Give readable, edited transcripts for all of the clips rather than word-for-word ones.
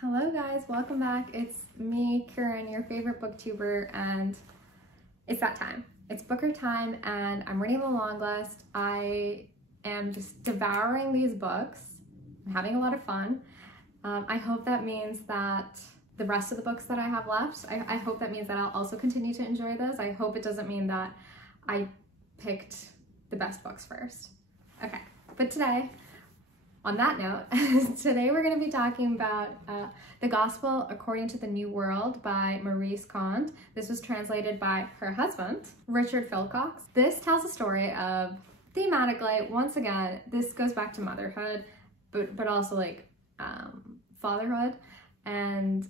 Hello guys, welcome back. It's me, Karen, your favorite booktuber, and it's that time. It's Booker time and I'm reading the long list. I am just devouring these books. I'm having a lot of fun. I hope that means that the rest of the books that I have left, I hope that means that I'll also continue to enjoy those. I hope it doesn't mean that I picked the best books first. Okay, but today, on that note, today we're going to be talking about The Gospel According to the New World by Maryse Conde. This was translated by her husband, Richard Philcox. This tells a story of, thematically, once again, this goes back to motherhood, but also like fatherhood, and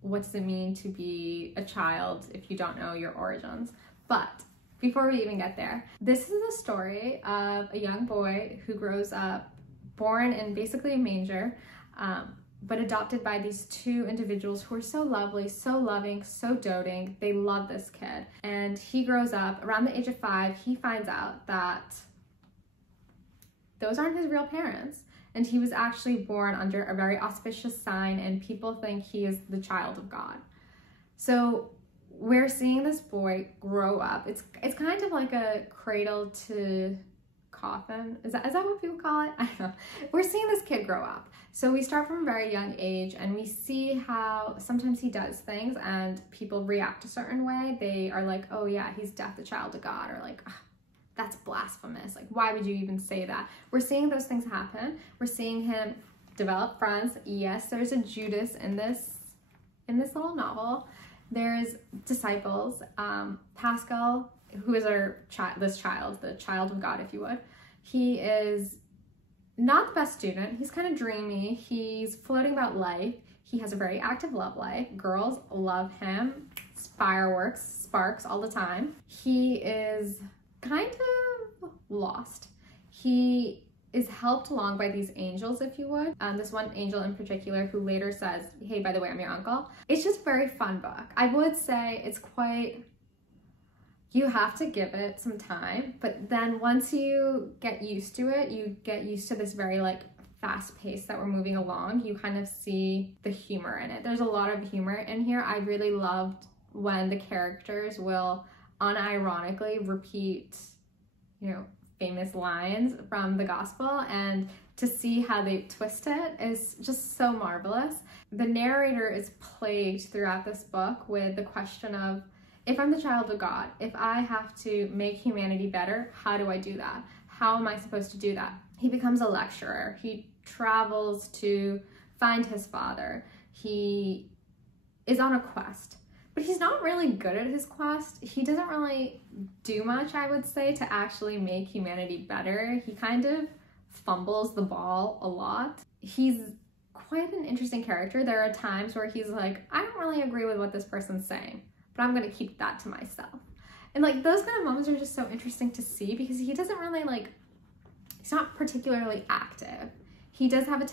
what does it mean to be a child if you don't know your origins. But before we even get there, this is a story of a young boy who grows up born in basically a manger, but adopted by these two individuals who are so lovely, so loving, so doting. They love this kid. And he grows up, around the age of 5, he finds out that those aren't his real parents. And he was actually born under a very auspicious sign, and people think he is the child of God. So we're seeing this boy grow up. It's kind of like a cradle to coffin. Is that what people call it? I don't know. We're seeing this kid grow up. So we start from a very young age and we see how sometimes he does things and people react a certain way. They are like, oh yeah, he's deaf, the child of God, or like, oh, that's blasphemous. Like, why would you even say that? We're seeing those things happen. We're seeing him develop friends. Yes, there's a Judas in this little novel. There's disciples. Pascal, who is our the child of God, if you would. He is not the best student. He's kind of dreamy. He's floating about life. He has a very active love life. Girls love him. Fireworks, sparks all the time. He is kind of lost. He is helped along by these angels, if you would. This one angel in particular who later says, hey, by the way, I'm your uncle. It's just a very fun book. I would say it's quite, you have to give it some time, but then once you get used to it, you get used to this very like fast pace that we're moving along. You kind of see the humor in it. There's a lot of humor in here. I really loved when the characters will unironically repeat, famous lines from the gospel, and to see how they twist it is just so marvelous. The narrator is plagued throughout this book with the question of, if I'm the child of God, if I have to make humanity better, how do I do that? How am I supposed to do that? He becomes a lecturer. He travels to find his father. He is on a quest, but he's not really good at his quest. He doesn't really do much, I would say, to actually make humanity better. He kind of fumbles the ball a lot. He's quite an interesting character. There are times where he's like, I don't really agree with what this person's saying, but I'm gonna keep that to myself. And like those kind of moments are just so interesting to see because he doesn't really he's not particularly active. He does have a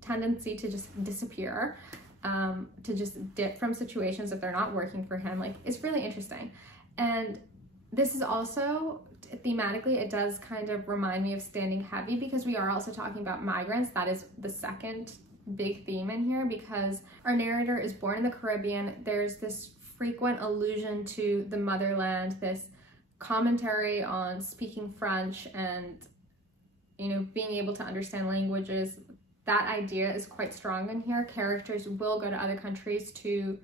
tendency to just disappear, to just dip from situations if they're not working for him. Like, it's really interesting. And this is also, thematically, it does kind of remind me of Standing Heavy because we are also talking about migrants. That is the second big theme in here because our narrator is born in the Caribbean. There's this frequent allusion to the motherland, this commentary on speaking French and, being able to understand languages. That idea is quite strong in here. Characters will go to other countries to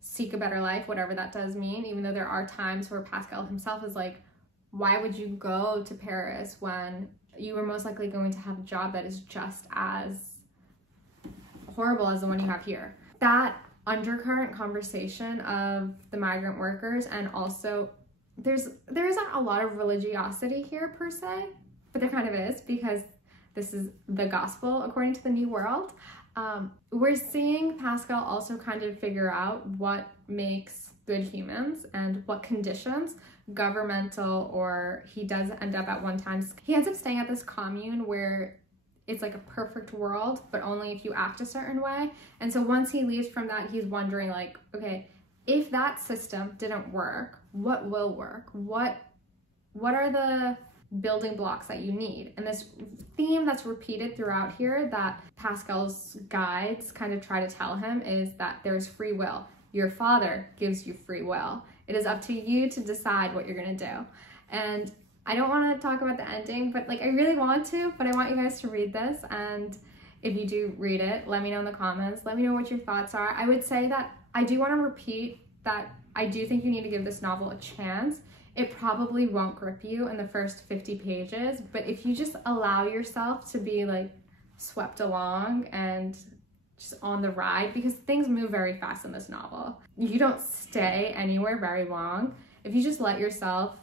seek a better life, whatever that does mean, even though there are times where Pascal himself is like, why would you go to Paris when you are most likely going to have a job that is just as horrible as the one you have here? That undercurrent conversation of the migrant workers, and also there isn't a lot of religiosity here per se, but there kind of is because this is the gospel according to the New World. We're seeing Pascal also kind of figure out what makes good humans and what conditions, governmental, or he does end up at one time, he ends up staying at this commune where it's like a perfect world, but only if you act a certain way. And so once he leaves from that, he's wondering like, okay, if that system didn't work, what will work? What are the building blocks that you need. And this theme that's repeated throughout here that Pascal's guides kind of try to tell him is that there's free will. Your father gives you free will. It is up to you to decide what you're gonna do. And I don't want to talk about the ending, but like I really want to, but I want you guys to read this. And if you do read it, let me know in the comments. Let me know what your thoughts are. I would say that I do want to repeat that I do think you need to give this novel a chance. It probably won't grip you in the first 50 pages, but if you just allow yourself to be like swept along and just on the ride, because things move very fast in this novel. You don't stay anywhere very long. If you just let yourself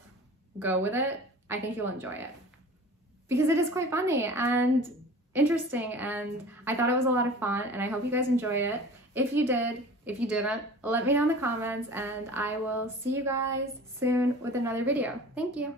go with it, I think you'll enjoy it. Because it is quite funny and interesting, and I thought it was a lot of fun, and I hope you guys enjoy it. If you did, if you didn't, let me know in the comments, and I will see you guys soon with another video. Thank you.